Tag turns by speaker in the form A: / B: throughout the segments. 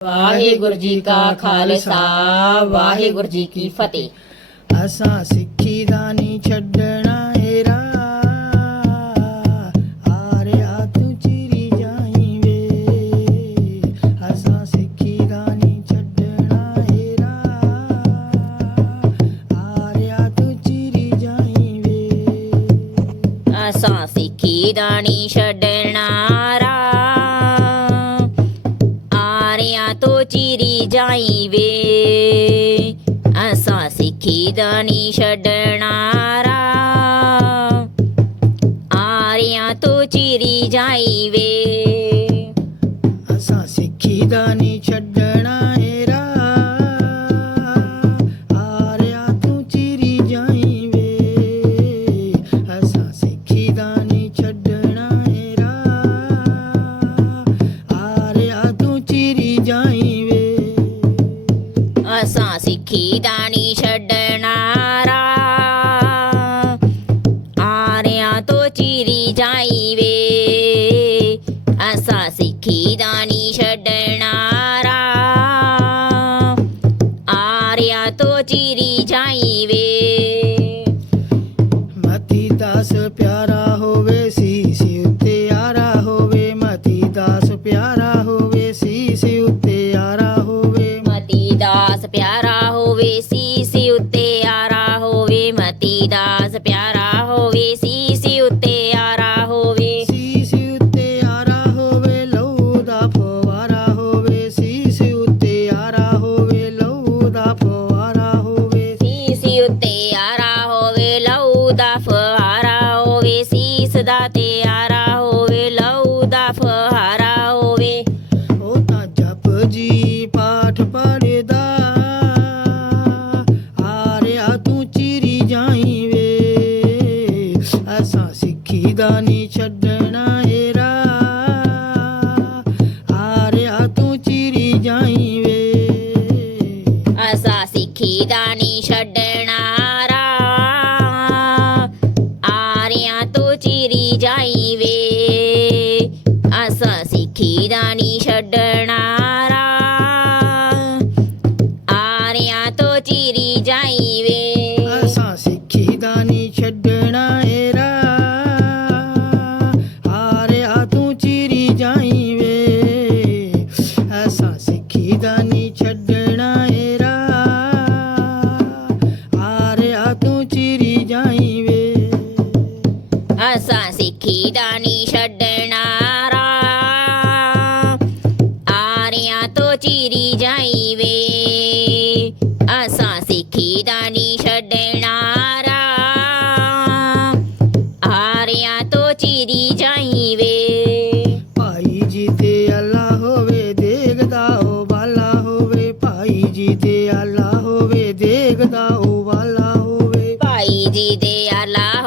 A: ਵਾਹਿਗੁਰੂ ਜੀ ਕਾ ਖਾਲਸਾ ਵਾਹਿਗੁਰੂ ਜੀ ਕੀ ਫਤਿਹ।
B: ਅਸਾਂ ਸਿੱਖੀ ਦਾ ਨਹੀਂ ਛੱਡਣਾ ਏਰਾ ਆਰਿਆ ਤੂੰ ਚਿਰੀ ਜਾਈ ਵੇ ਅਸਾਂ ਸਿੱਖੀ ਦਾ ਛੱਡਣਾ ਏਰਾ ਆਰਿਆ ਤੂੰ ਜਾਈ ਵੇ
A: ਅਸਾਂ ਸਿੱਖੀ ਦਾ ਛੱਡਣਾਰਾ। ਆਰਿਆਂ ਤੂੰ ਚਿਰੀ ਜਾਈਵੇ। ਅਸਾਂ ਸਿੱਖੀ ਦਾ
B: ਨਹੀਂ ਛੱਡਣਾ ਏਰਾ ਆਰਿਆਂ ਤੋਂ ਚਿਰੀ ਜਾਈਵੇ। ਅਸਾਂ ਸਿੱਖੀ ਦਾ ਨਹੀਂ ਛੱਡਣਾ ਏਰਾ ਆਰਿਆਂ ਤੋਂ ਚਿਰੀ ਜਾਈਵੇ।
A: ਅਸਾਂ ਸਿੱਖੀ ਦਾਣੀ ਛੱਡਣਾ। ਸਿੱਖੀ ਦਾ
B: ਨਹੀਂ ਛੱਡਣਾ। ਤੋਂ ਚੀਰੀ ਜਾਈ ਵੇ ਭਾਈ ਜੀ ਤੇ ਅੱਲਾ ਹੋਵੇ ਦੇਖਦਾ ਉਹ ਵਾਲਾ ਹੋਵੇ। ਭਾਈ ਜੀ ਤੇ ਅੱਲਾ ਹੋਵੇ ਦੇਖਦਾ ਉਹ ਵਾਲਾ ਹੋਵੇ।
A: ਭਾਈ ਜੀ ਦੇ
B: ਅੱਲਾ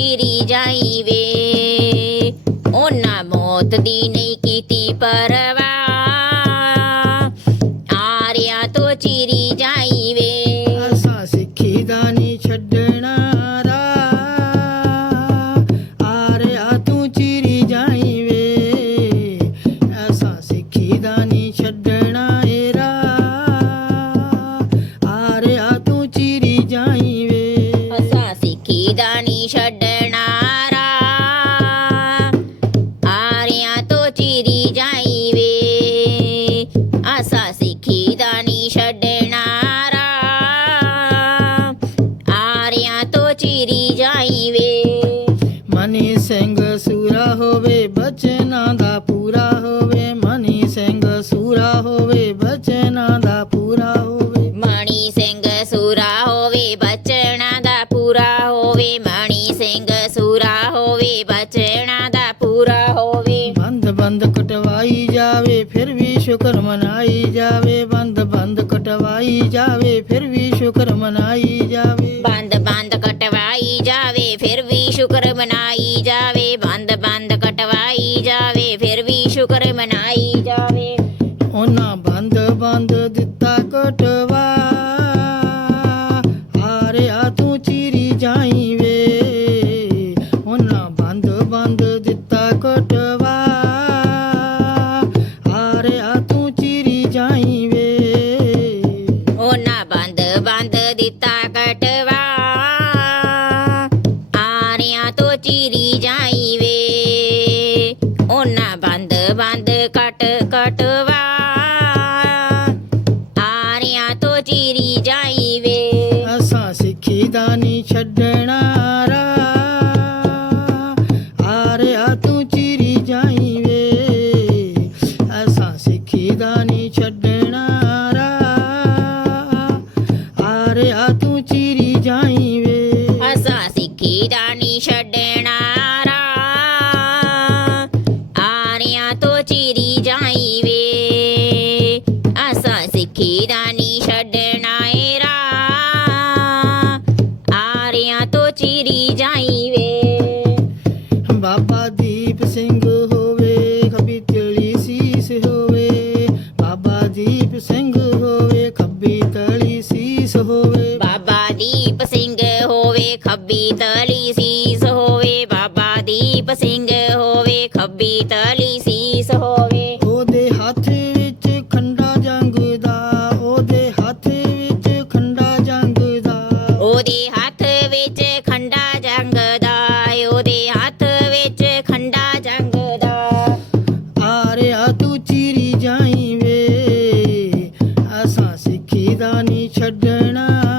B: ਫਿਰੀ ਜਾਈ ਵੇ ਉਹਨਾਂ ਮੌਤ ਦੀ
A: ਨਹੀਂ ਕੀਤੀ ਪਰਵਾ ਆਰਿਆ ਤੋਂ ਚਿਰੀ ਜਾਈ ਵੇ
B: ਅਸਾਂ ਸਿੱਖੀ ਦਾ ਨਹੀਂ ਛੱਡਣਾ ਰਾ ਆਰਿਆ ਤੂੰ ਚਿਰੀ ਜਾਈ ਵੇ ਐਸਾ ਸਿੱਖੀ ਦਾ ਨਹੀਂ ਛੱਡਣਾ ਬੰਦ ਕਟਵਾਈ ਜਾਵੇ ਫਿਰ ਵੀ ਸ਼ੁਕਰ ਮਨਾਈ ਜਾਵੇ। ਬੰਦ ਬੰਦ ਕਟਵਾਈ ਜਾਵੇ ਫਿਰ ਵੀ ਸ਼ੁਕਰ ਮਨਾਈ ਜਾਵੇ।
A: ਬੰਦ ਬੰਦ ਕਟਵਾਈ ਜਾਵੇ ਫਿਰ ਵੀ ਸ਼ੁਕਰ ਮਨਾਈ ਜਾਵੇ। ਬੰਦ ਬੰਦ ਕਟਵਾਈ ਜਾਵੇ ਫਿਰ ਵੀ ਸ਼ੁਕਰ ਮਨਾਈ ਜਾਵੇ।
B: ਉਹਨਾਂ ਬੰਦ ਬੰਦ ਦਿੱਤਾ
A: ਕਟ ਜਿਹਦਾ
B: ਨਹੀਂ ਛੱਡੇ ਦੀ ਹੱਥ ਵਿੱਚ ਖੰਡਾ ਜੰਗ ਦਾ ਉਹਦੇ ਹੱਥ ਵਿੱਚ ਖੰਡਾ ਜੰਗ ਦਾ
A: ਹੱਥ ਵਿੱਚ ਖੰਡਾ ਜੰਗ
B: ਆਰਿਆ ਤੂੰ ਚੀਰੀ ਜਾਈ ਵੇ ਅਸਾਂ ਸਿੱਖੀ ਦਾ ਨਹੀਂ ਛੱਡਣਾ।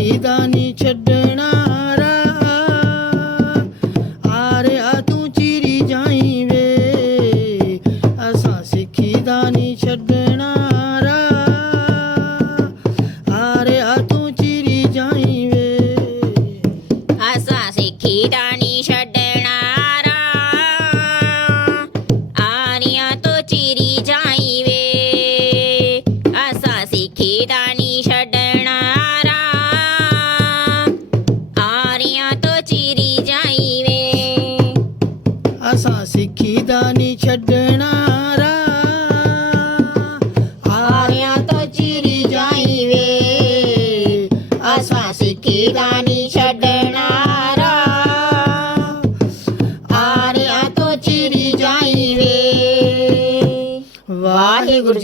A: 一个。